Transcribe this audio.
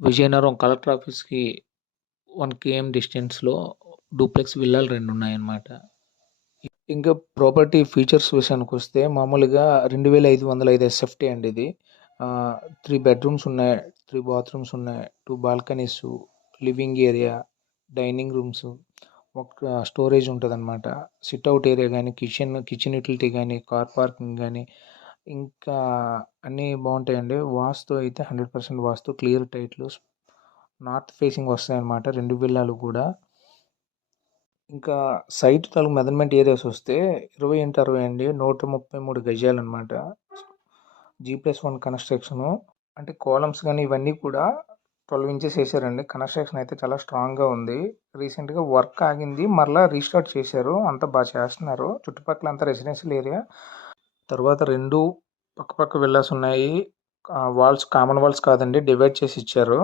Vizianagaram collector ఆఫీస్‌కి 1 KM డిస్టెన్స్‌లో duplex విల్లాలు 2 ఉన్నాయన్నమాట. ఇంకా ప్రాపర్టీ ఫీచర్స్ విషయానికొస్తే మామూలుగా 2505 ఎస్ఎఫ్టీ అండి ఇది. 3 బెడ్‌రూమ్స్ ఉన్నాయి, 3 బాత్రూమ్స్ ఉన్నాయి, 2 బాల్కనీసు, లివింగ్ ఏరియా, డైనింగ్ రూమ్స్, ఒక స్టోరేజ్ ఉంటదన్నమాట. సిట్అవుట్ ఏరియా గానీ, కిచెన్ యుటిలిటీ గానీ, కార్ పార్కింగ్ గానీ, ఇంకా అన్నీ బావుంటాయండి. వాస్తు అయితే 100% వాస్తు, క్లియర్ టైటిల్, నార్త్ ఫేసింగ్ వస్తాయన్నమాట 2 విల్లాలు కూడా. ఇంకా సైట్ తాలూకు మెజర్మెంట్ ఏరియాస్ వస్తే 20x60 అండి. 133 గజాలన్నమాట. G+1 construction. అంటే కాలమ్స్ గానీ ఇవన్నీ కూడా 12 ఇంచెస్ ఏసారండి. కన్‌స్ట్రక్షన్ అయితే చాలా స్ట్రాంగ్‌గా ఉంది. రీసెంట్‌గా వర్క్ ఆగింది. మరలా రీస్టార్ట్ చేశారు. అంతా చేస్తున్నారు. చుట్టుపక్కల అంతా రెసిడెన్షియల్ ఏరియా. తర్వాత 2 పక్క విల్లాస్ ఉన్నాయి. వాల్స్ కామన్ వాల్స్ కాదండి. డివైడ్ చేసి ఇచ్చారు.